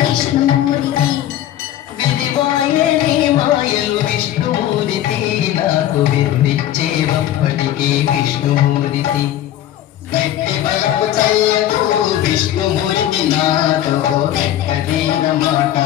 విష్ణుమూర్తి విధివాయే నీ మాయలు విష్ణుమూర్తి నాకు విరుడిచ్చేవప్పటికీ విష్ణుమూర్తి గట్టి బలపు చల్లకు విష్ణుమూర్తి నాతో వెక్కదీన మాట